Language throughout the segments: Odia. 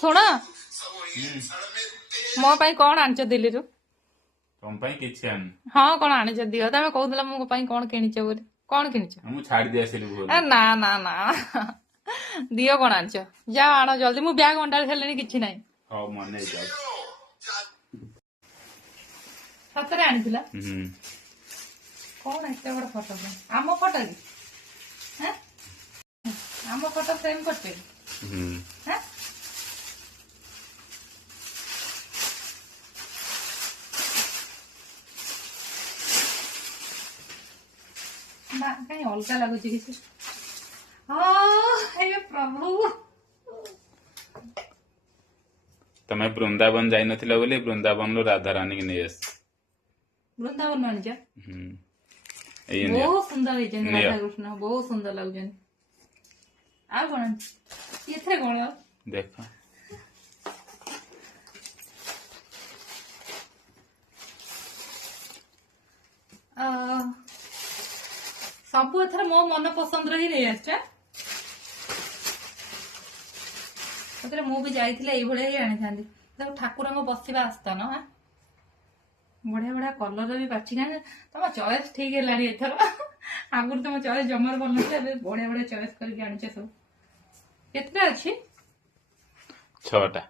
ଶୁଣ ମୋ ପାଇଁ କଣ ଆଣିଛ ଦିଲ୍ଲୀରୁ? ତମ ପାଇଁ କିଛି ଆଣିନି। ହଁ କଣ ଆଣିଛ ଦିଅ। ତମେ କହୁଥିଲ ମୋ ପାଇଁ କଣ କିଣିଛ ବୋଲି। କଣ କିଣିଛ? ମୁଁ ଛାଡି ଦେଇ ଆସିଲି ଭୁଲ। ନା ନା ନା ଦିଅ କଣ ଆଣିଛ? ଯାଅ ଆଣ ଜଲ୍ଦି। ମୁଁ ବ୍ୟାଗ ଅଣ୍ଡାଳି ସାରିଲିଣି କିଛି ନାହିଁ। ହଉ ମନେ ଯାଉ। ସତରେ ଆଣିଥିଲ? କଣ ଏତେ ବଡ ଫଟୋ? ଆମ ଫଟୋ କି? ଆମ ଫଟୋ ଫ୍ରେମ କରିତେ? ନା କାଇଁ ଅଲଗା ଲାଗୁଛି କିଛି। ହେ ପ୍ରଭୁ। ତମେ ବୃନ୍ଦାବନ ଯାଇନଥିଲ ବୋଲି ବୃନ୍ଦାବନରୁ ରାଧାରାଣୀ ନେଇ ଆସିଛି। ବୃନ୍ଦାବନ ଆଣିଛ? ଏଇ ବହୁତ ସୁନ୍ଦର ହେଇଛନ୍ତି ରାଧାକୃଷ୍ଣ। ବହୁତ ସୁନ୍ଦର ଲାଗୁଛନ୍ତି। ଆଉ କଣ ଏଥିରେ କଣ ଦେଖ? ସବୁ ଏଥର ମୋ ମନ ପସନ୍ଦର ହିଁ ନେଇ ଆସିଛ। ସେଥିରେ ମୁଁ ବି ଯାଇଥିଲେ ଏଇଭଳିଆ ହିଁ ଆଣିଥାନ୍ତି। ତାକୁ ଠାକୁରଙ୍କ ବସିବା ଆସ୍ଥାନ। ବଢିଆ ବଢିଆ କଲର ବି ବାଛି ନା। ତମ ଚଏସ୍ ଠିକ ହେଲାଣି ଏଥର। ଆଗରୁ ତମ ଚଏସ୍ ଜମାରୁ ଭଲ ନଥିଲା। ଏବେ ବଢିଆ ବଢିଆ ଚଏସ୍ କରିକି ଆଣିଛ ସବୁ। କେତେଟା ଅଛି? 6ଟା।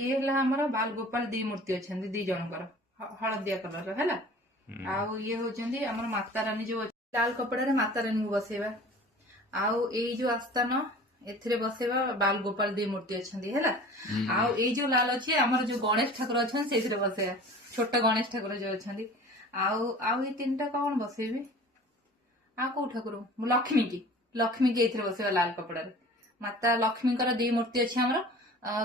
ଇଏ ହେଲା ଆମର ବାଲ ଗୋପାଳ ଦି ମୂର୍ତ୍ତି ଅଛନ୍ତି ଦି ଜଣଙ୍କର ହଳଦିଆ କଲର ହେଲା। ଆଉ ଇଏ ହଉଛନ୍ତି ଆମର ମାତାରାଣୀ ଯୋଉ ଲାଲ କପଡାରେ ମାତାରାଣୀଙ୍କୁ ବସେଇବା। ଆଉ ଏଇ ଯୋଉ ଆସ୍ଥାନ ଏଥିରେ ବସେଇବା ବାଲ ଗୋପାଳ ଦି ମୂର୍ତ୍ତି ଅଛନ୍ତି ହେଲା। ଆଉ ଏଇ ଯୋଉ ଲାଲ ଅଛି ଆମର ଯୋଉ ଗଣେଶ ଠାକୁର ଅଛନ୍ତି ସେଇଥିରେ ବସେଇବା। ଛୋଟ ଗଣେଶ ଠାକୁର ଯୋଉ ଅଛନ୍ତି। ଆଉ ଏଇ ତିନିଟା କଣ ବସେଇବି? ଆଉ କୋଉ ଠାକୁର? ଲକ୍ଷ୍ମୀ କି ଏଥିରେ ବସେଇବା ଲାଲ କପଡାରେ। ମାତା ଲକ୍ଷ୍ମୀଙ୍କର ଦି ମୂର୍ତ୍ତି ଅଛି ଆମର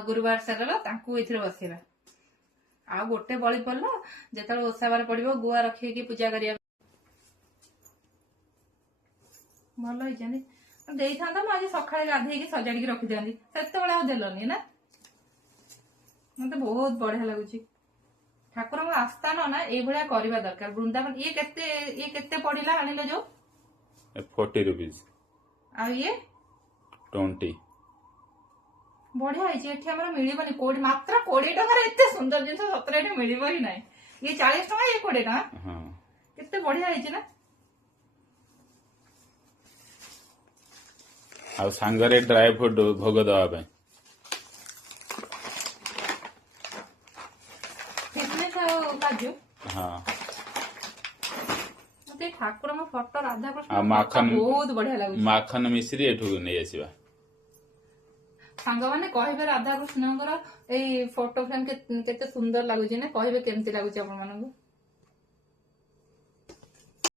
ଗୁରୁବାର ସାରର, ତାଙ୍କୁ ଏଥିରେ ବସେଇବା। ଆଉ ଗୋଟେ ବଳି ପଡିଲା ଯେତେବେଳେ ଓଷାବାର ପଡିବ ଗୁଆ ରଖିକି ପୂଜା କରିବା। ଭଲ ହେଇଛନ୍ତି। ଦେଇଥାନ୍ତା ମୁଁ ଆଜି ସକାଳେ ଗାଧେଇକି ସଜାଡିକି ରଖିଥାନ୍ତି। ସେତେବେଳେ ଆଉ ଦେଲନି ନା। ମତେ ବହୁତ ବଢିଆ ଲାଗୁଛି। ଠାକୁରଙ୍କ ଆସ୍ଥାନ ନା ଏଇଭଳିଆ କରିବା ଦରକାର। ବୃନ୍ଦାବନ ଇଏ କେତେ ପଡିଲା ଆଣିଲ ଯୋଉ? 40 rupees। ଆଉ ଇଏ 20। ବଢିଆ ହେଇଛି। ଏଠି ଆମର ମିଳିବନି। ମାତ୍ର 20 ଟଙ୍କାରେ ଏତେ ସୁନ୍ଦର ଜିନିଷ ସତରେ ଏଠି ମିଳିବ ହିଁ ନାହିଁ। ଇଏ 40 ଟଙ୍କା, ଇଏ 20 ଟଙ୍କା। କେତେ ବଢିଆ ହେଇଛି ନା। ଆଉ ସାଙ୍ଗରେ ଡ୍ରାଏ ଫ୍ରୁଟ ଭୋଗ ଦେବା ପାଇଁ। କିସମିସ ଆଉ କାଜୁ। ମତେ ଠାକୁରଙ୍କ ଫଟୋ ରାଧାକୃଷ୍ଣ ବହୁତ ବଢିଆ ଲାଗୁଛି। ମାଖନ ମିଶ୍ରି ଏଠୁ ନେଇ ଆସିବା। ସାଙ୍ଗମାନେ କହିବେ ରାଧାକୃଷ୍ଣଙ୍କର ଏଇ ଫଟୋ ଫ୍ରେମ କେତେ ସୁନ୍ଦର ଲାଗୁଛି ନା। କହିବେ କେମିତି ଲାଗୁଛି ଆପଣ ମାନଙ୍କୁ।